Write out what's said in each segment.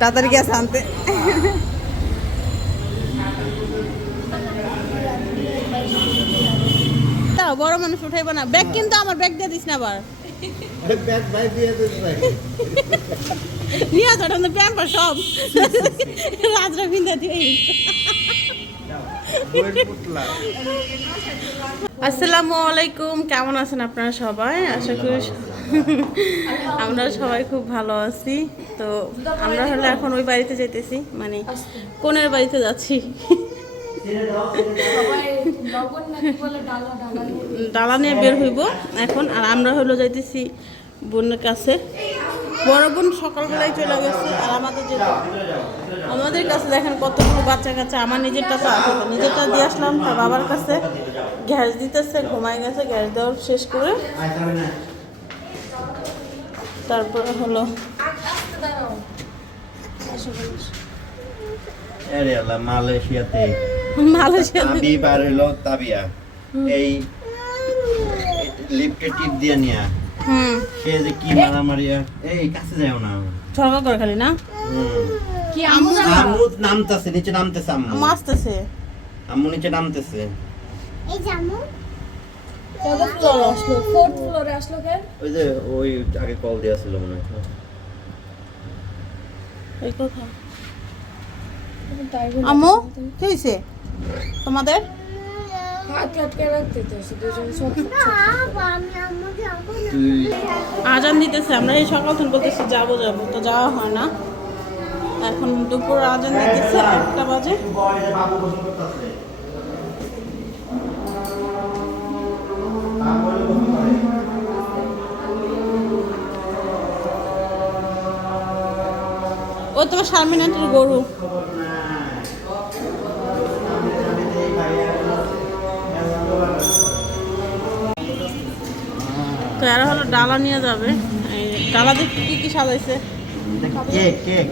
তাড়াতাড়ি গেছে আনতে তাও বড় মানুষ উঠাইবো না। ব্যাগ কিন্তু আমার ব্যাগ দিয়ে দিস না আবার। নিয়ে আসো ওটা প্যাম্পার সব। রাজরা ভিন্দা দিয়ে আসসালামু আলাইকুম কেমন আছেন আপনারা সবাই? আশা করি আমরা সবাই খুব ভালো আছি তো আমরা হলে এখন ওই বাড়িতে যেতেছি মানে কোনের বাড়িতে যাচ্ছি ডালা নিয়ে। বের হইব এখন, আর আমরা হলো যাইতেছি বোনের কাছে বড় বোন সকালবেলায় চলে গেছে, আর আমাদের যে আমাদের কাছে দেখেন কতগুলো বাচ্চা কাচ্চা, আমার নিজেরটা তো তো। নিজেরটা দিয়ে আসলাম বাবার কাছে গ্যাস দিতেছে, ঘুমায় গেছে, গ্যাস দেওয়ার শেষ করে তারপরে হলো মালয়েশিয়াতে। বার হলো তাবিয়া। এই লিফটে টিপ দিয়ে নিয়া। হুম। সে যে কি মারামারি এই কাছে যাও না। সরকার করে খালি না? হুম। কি আম্মু জানো? আম্মু নামতেছে নিচে নামতেছে আম্মু। আম্মু নিচে নামতেছে। কত ফ্লোর আসলো? ফোর্থ ফ্লোরে আসলো কেন? ওই যে ওই আগে কল দেওয়া ছিল মনে হয়। এই কথা। আম্মু কি হয়েছে তোমাদের? আজান দিতেছে আমরা এই সকাল থেকে বলতেছি যাব যাব। তো যাওয়া হয় না। এখন দুপুর আজান দিতেছে একটা বাজে। বাবু গোসল করতেছে তোমার শারমিন আন্টির গরু। তো এরা হলো ডালা নিয়ে যাবে। এই ডালা দিয়ে কি কি সাজাইছে? Cake cake.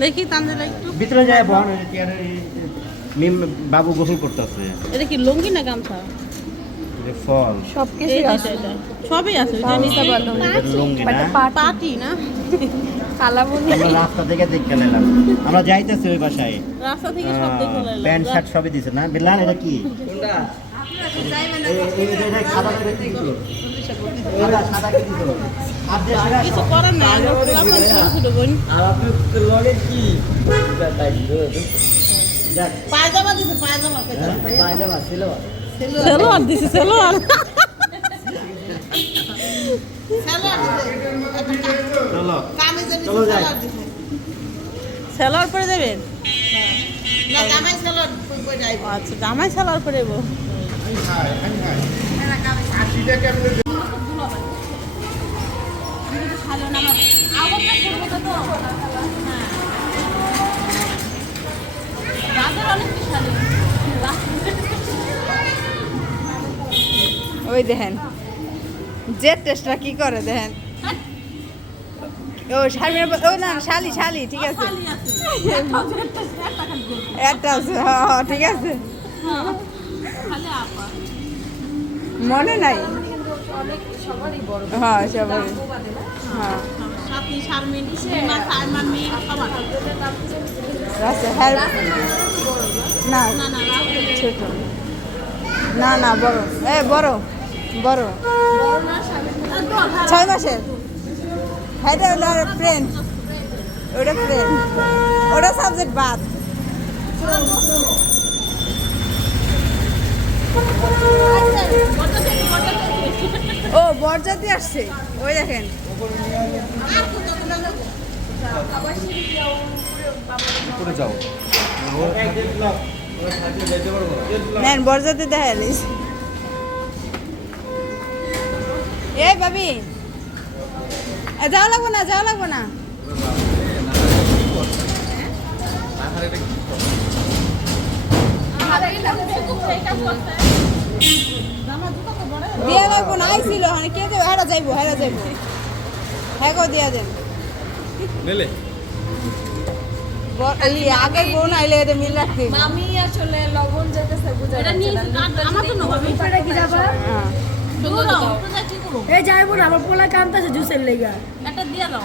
দেখি তানজিলা একটু। ভিতরে যায় বহন মিম বাবু গোসল করতেছে। এটা কি লুঙ্গি না গামছা? ফল। সব কিছু আছে। সবই আছে। এটা লুঙ্গি না? পাটি না? আমরা রাস্তা থেকে দেখে নিলাম। আমরা যাইতেছি ওই বাসায়। রাস্তা থেকে সব দেখে লাইলাম। প্যান্ট শার্ট সবই দিছে না? বিল্লাল এটা কি? এই- এই- এটা- এটা সাদা করে কি? দিছো? দিছো? যে সাদা কিছু করার নাই আমরা পোলাপান ছোট ছোট বোন যাক, পায়জামা দিছে পায়জামা সেলোয়ার দিছে সেলোয়ার সেলোয়ার দিছে চলো সেলোয়ার পরে দেবেন না জামাই সেলোয়ার পরে যাইব? আচ্ছা জামাই সেলোয়ার পরে যাব ওই দেখেন। জেট টেস্টটা কি করে দেখেন? ও শারমিন ও না শালি শালি ঠিক আছে। একটা আছে হ্যাঁ, হ্যাঁ, ঠিক আছে। মনে নাই? অনেক সবারই হ্যাঁ। হ্যাঁ। হ্যাঁ না ছোট। না না বড়। এ বড়। বড়। ছয় মাসের? ওটা হলো ফ্রেন্ড ওটা ফ্রেন্ড ওটা সাবজেক্ট বাদ। ও বরজাতি আসছে। ওই দেখেন। বরজাতি দেখা এ বাবি এ, যাওয়া লাগবো না যাওয়া লাগবো না। দিয়া লাগবো না আইছিল মানে কে দেবে? হেরা যাইবো হেরা যাইবো। হ্যাঁ গো দিয়া দেন। এই আগে বোন আইলে এটা মিল রাখতে। মামি আসলে লবণ যেতেছে বুঝা এটা নিয়ে আমার তো নবাবি কি যাবা? এই যাইবো না আমার পোলা কান্তাছে জুসের লেগা। একটা দিয়ে দাও।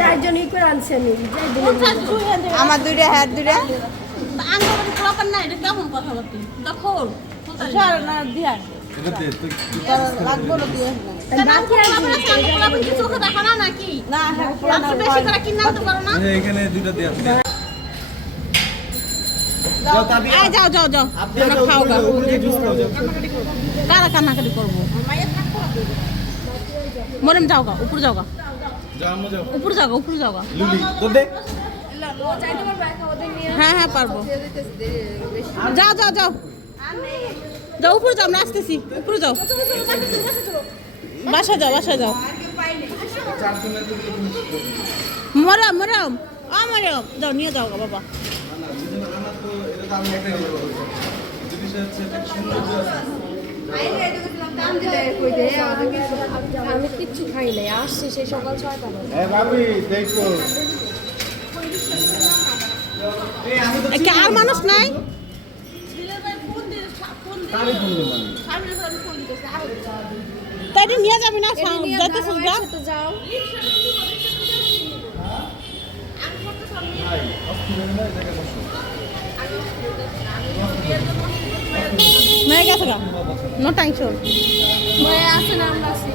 চারজন ই করে আনছে আমি? আমার দুইটা হ্যাঁ দুইটা। হ্যাঁ? এখানে দুটো দেওয়া যাও যাও যাও আমরা খাও কারা কান্নাকাটি করব? মরেম যাও গা উপরে যাও গা। উপরে যাও গা উপরে যাও গা। হ্যাঁ হ্যাঁ পারব। যাও যাও যাও। যাও উপরে যাও আমরা আসতেছি। উপরে যাও। বাসা যাও বাসা যাও। মরাম মরাম আ মরাম যাও নিয়ে যাও গা বাবা। জিনিস হচ্ছে? আমি কিচ্ছু খাই নাই আসছি সেই সকাল ছয়টা আর মানুষ নাই তাই নিয়ে যাবি না যাইতেছিস যাও, গা না আমরা আছি।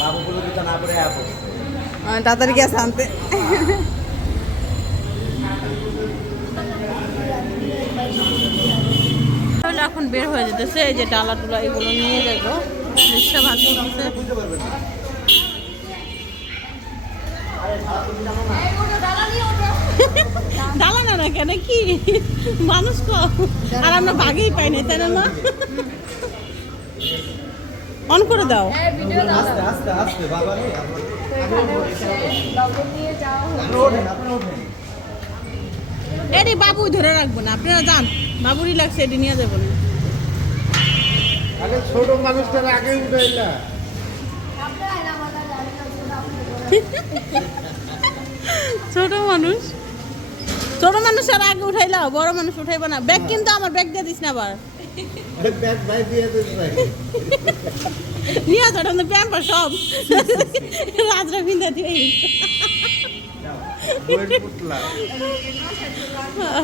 বাবুগুলো দিতে না পড়ে আপো আহ, তাড়াতাড়ি গেছে আনতে তাহলে এখন যেতেছে এই যে ডালা টুলা এগুলো নিয়ে যাব। রিক্সা ভাগ করতেছে। কেন? কি? মানুষ আর আমরা? অন করে দাও। বাবু ধরে রাখব না, আপনারা যান। বাবুরই লাগছে এটি নিয়ে যাব না। আগে ছোট মানুষটার আগে উঠাইলা ছোট মানুষ। ছোট মানুষ আর আগে উঠাইলাও বড় মানুষ উঠাইবো না। ব্যাগ কিন্তু আমার ব্যাগ দিয়ে দিস না আবার। নিয়ে আসো এটা প্যাম্পার সব। রাজরা ভিন্দা দিয়ে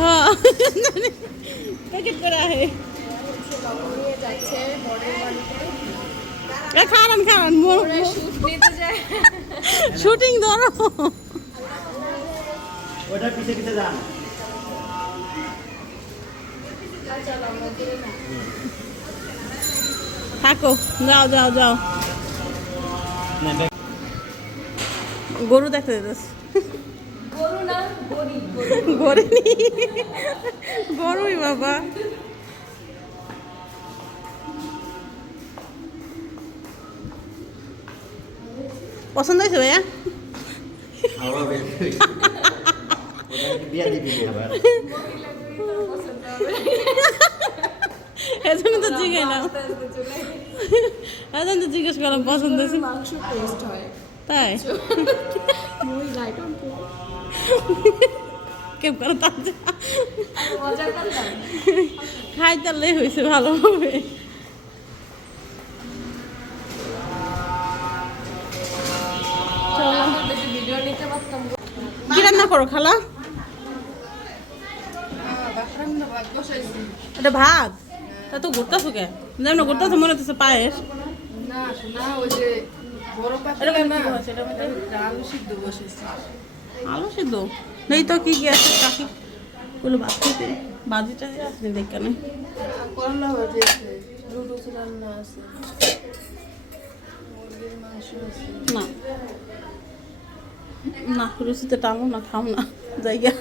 হ্যাঁ। প্যাকেট করে নিয়ে যাচ্ছে বরের বাড়িতে। শুট নিতে যায়। শুটিং ধরো। ওটা পিছে পিছে যান। থাকো যাও যাও যাও। গরু দেখতে যেতেছে গরু না গরি গরুই বাবা। পছন্দ হয়েছে ভাইয়া? এজন্য তো জিজ্ঞেস না এজন্য তো জিজ্ঞেস করলাম পছন্দ হয়েছে? মাংস টেস্ট হয়। তাই? মই লাইট অন কেউ করে তার হয়েছে ভালো রান্না করো খালা? এটা ভাত? তা তো ঘুরতেছো কে? যেমন ঘুরতেছো মনে হচ্ছে পায়েস? আলু সিদ্ধ। নেই তো কি কি আছে? কাকি বাজিটা আছে না। না রুচিতে টানো না খাও না জায়গা।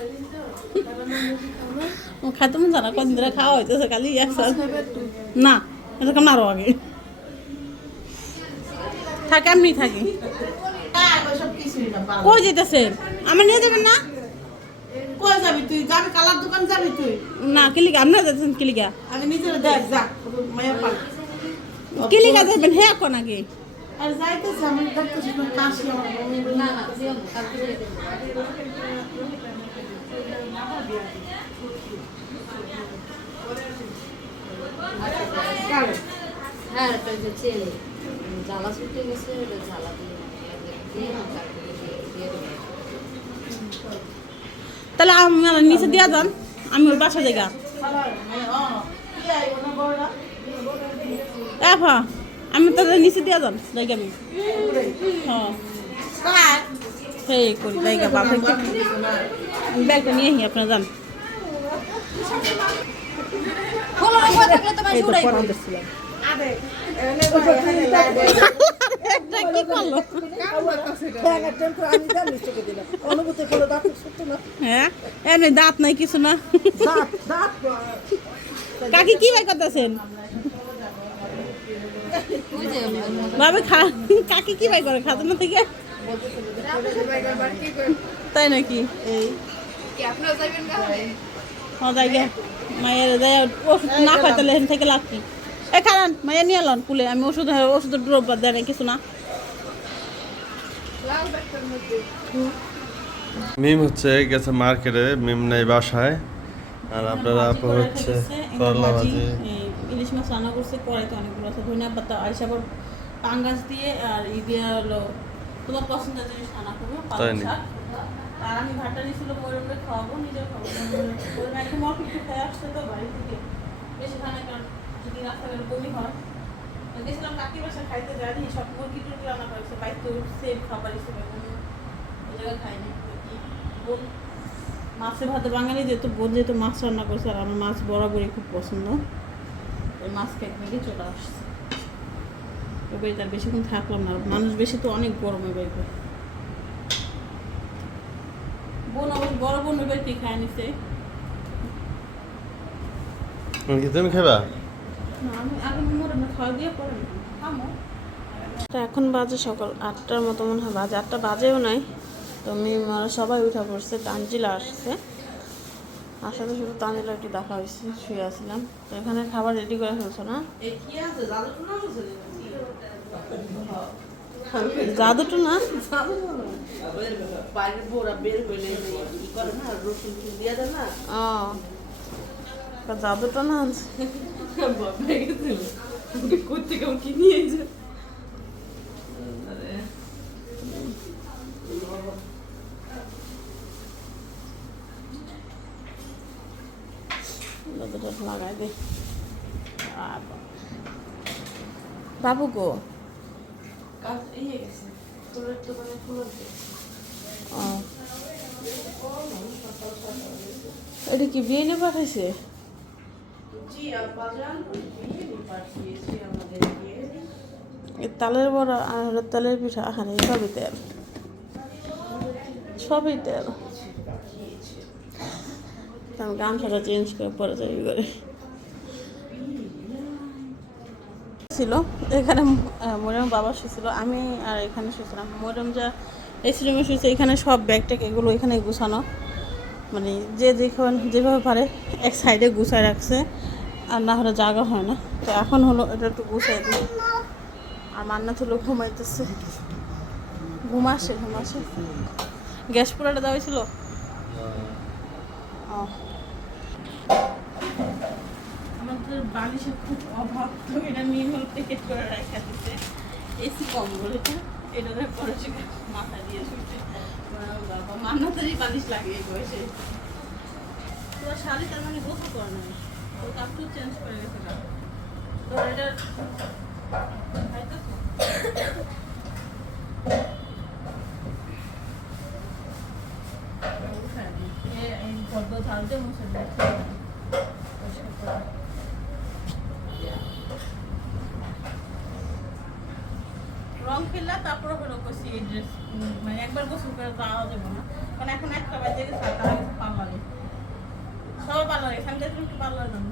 খাইতে মন জানা কদিন ধরে খাওয়া হইতেছে খালি একসাথে না এরকম আরও আগে। থাকে এমনি থাকি। কই যেতেছে? আমার নিয়ে যাবেন না? কই যাবি তুই? যাবি কালার দোকান যাবি তুই? না কিলিকা আপনারা যাচ্ছেন কিলিকা আগে নিজের দেখ যা মায়া পাল। কিলিকা যাবেন হ্যাঁ এখন আগে। আর যাইতেছে আমি দেখতেছি তোর কাশি আমার। না। হ্যাঁ ছেলে জ্বালা ছুটে গেছে ওটা জ্বালা দিয়ে তাহলে আমার নিচে দিয়া যান আমি ওর বাসা জায়গা কালার, আমি তাদের নিচে দিয়া যান জায়গা আমি। হ্যাঁ? সেই করি জায়গা ব্যাগটা নিয়ে আপনারা যান। হ্যাঁ এমনি দাঁত নাই কিছু না। কাকি কি ভাই করতেছেন? খা কাকি কি ভাই করে? খাতে না থেকে? তাই নাকি? এই। কি আপনারা যাবেন না হ্যাঁ যাই গে। মায়ের যাই ওষুধ না খাই তাহলে এখান থেকে লাভ এ মায়ের নিয়ে কুলে আমি ওষুধ ওষুধের ড্রপ বাদ দেয় না কিছু না। মিম হচ্ছে গেছে মার্কেটে মিম নেই বাসায়। আর আপনারা হচ্ছে করলা ভাজি মাছ রান্না করছে কড়াইতে অনেকগুলো আছে। ধনিয়া পাতা আইসা আবার পাঙ্গাস দিয়ে আর ই দিয়ে হলো তোমার পছন্দের জিনিস রান্না করব পালং শাক। আর আমি ভাতটা নিয়েছিল ময়ূরকে খাওয়াবো নিজেও খাব। একটু খেয়ে আসছে তো বাড়ি থেকে। বেশি খানা কারণ যদি রাস্তাঘাটে বমি হয়। গেছিলাম কাকি বাসা খাইতে যাইনি সব মুরগি টুরগি রান্না করেছে বাইক তো সেম খাবার হিসেবে ওই জায়গায় খাইনি। বোন মাছে ভাতে বাঙালি যেহেতু বোন যেহেতু মাছ রান্না করছে আর আমার মাছ বরাবরই খুব পছন্দ। ওই মাছ খেতে মেঘে চলে আসছে। ওই বাড়িতে আর বেশিক্ষণ থাকলাম না। মানুষ বেশি তো অনেক গরম ওই বাড়িতে। বোন অবশ্য বড় বোন ওই বাড়িতে খায় নিছে। তুমি খাবা? এখন বাজে সকাল আটটার মতো মনে হয়। বাজে আটটা বাজেও নাই। তো মেয়েমারা সবাই উঠা পড়ছে তানজিলা আসছে। আসলে শুধু তানজিলা একটু দেখা হয়েছে শুয়ে আসছিলাম তো এখানে খাবার রেডি করে ফেলছো না? আছে? আছে? জাদুটো না জাদু টোনা? ওই বাইরের বউরা বের হইলে ই করে না, রসুন টসুন দিয়ে দেয় না? না জাদুটো না আছে ভয় পেয়ে গেছিল। ওকে কোত্থেকে ও কি নিয়ে এসে? আরে, জাদুটা লাগাই দে বাবু গো এটা কি বিয়ে নিয়ে পাঠাইছে তালের বড়া আর হলো তালের পিঠা আহারে সবই তেল সবই তেল আমি গামছাটা চেঞ্জ করে পরে যাই করে। ছিল। এখানে মরিয়ম বাবা শুয়েছিল, আমি আর এখানে শুয়েছিলাম। মরিয়ম যা এসি রুমে শুয়েছে, এখানে সব ব্যাগ ট্যাগ এগুলো এখানে গুছানো। মানে যে যেখানে যেভাবে পারে এক সাইডে গুছায় রাখছে, আর না হলে জায়গা হয় না। তো এখন হলো এটা একটু গুছাই দিই। আর মান্না লোক ঘুমাইতেছে। ঘুমাসে ঘুমাসে গ্যাস পুরাটা দেওয়া ছিল। আমাদের বালিশের খুব অভাব, তো এটা নিয়ে হল প্যাকেট করে রাখা দিতে। এসি কম বলেছে, এটা দিয়ে পরে সে মাথা দিয়ে শুনছে বাবা মান্নাতেরই বালিশ লাগে এই বয়সে তোর শাড়ি তার মানে গোসল করে নাই? তোর কাপড় চেঞ্জ করে গেছে না তো এটা খাইতেছো? এ- ঝালতে মুছে দিয়েছে। রং তারপরে হলো কষি এই ড্রেস মানে একবার গোসল করে যাওয়া যাবে না। কারণ এখন একটা বাজে গেছে গেছে পার্লারে সবাই পার্লারে আমি দেখলাম একটু পার্লারে যাব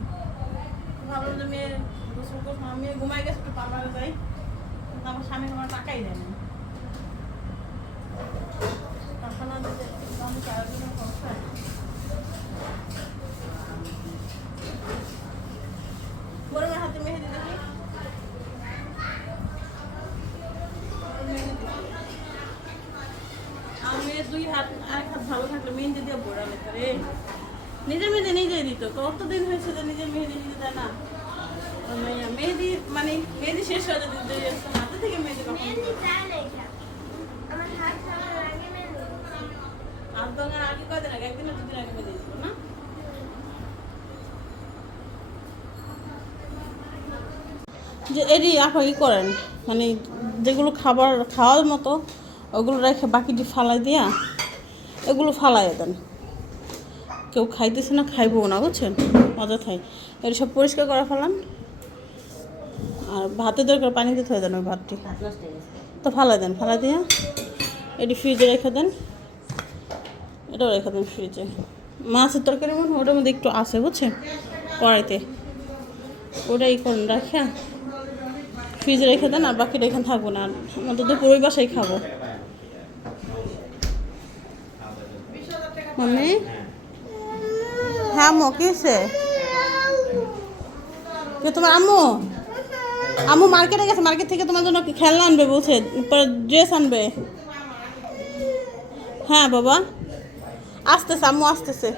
ভাবলাম যে মেয়ে আমি ঘুমাই গেছে, একটু পার্লারে যাই। কিন্তু স্বামী আমার টাকাই দেয় না। টাকা হয় রে। নিজে মেহেদি নিজেই দিত কতদিন হয়েছে যে নিজে মেহেদি নিজে দেয় না? মেহেদি মানে মেহেদি শেষ হয়ে যেতে হাতে থেকে মেহেদি দোকান আগে কয়দিন আগে? একদিন দুদিন আগে মেহেদি দিত না? যে এরই আপা ই করেন? মানে যেগুলো খাবার খাওয়ার মতো ওগুলো রেখে বাকিটি ফালাই দিয়া এগুলো ফালাই দেন। কেউ খাইতেছে না খাইবো না, বুঝছেন? মজা খাই এর সব পরিষ্কার করা ফেলান। আর ভাতের দরকার, পানি দিতে হয় দেন ওই ভাতটি। তো ফালাই দেন, ফালাই দিয়া এটি ফ্রিজে রেখে দেন। এটাও রেখে দেন ফ্রিজে মাছের তরকারি মনে ওটার মধ্যে একটু আছে, বুঝছেন? কড়াইতে। ওটাই করেন রাখা ফ্রিজে রেখে দেন, আর বাকিটা এখানে থাকব না। আর আমাদের দুপুর ওই বাসায় খাব। মাম্মি হ্যাঁ আম্মু কিসে কে তোমার আম্মু? আম্মু মার্কেটে গেছে মার্কেট থেকে তোমার জন্য খেলনা আনবে বলছে পরে ড্রেস আনবে। হ্যাঁ বাবা। আসতেছে, আম্মু আসতেছে।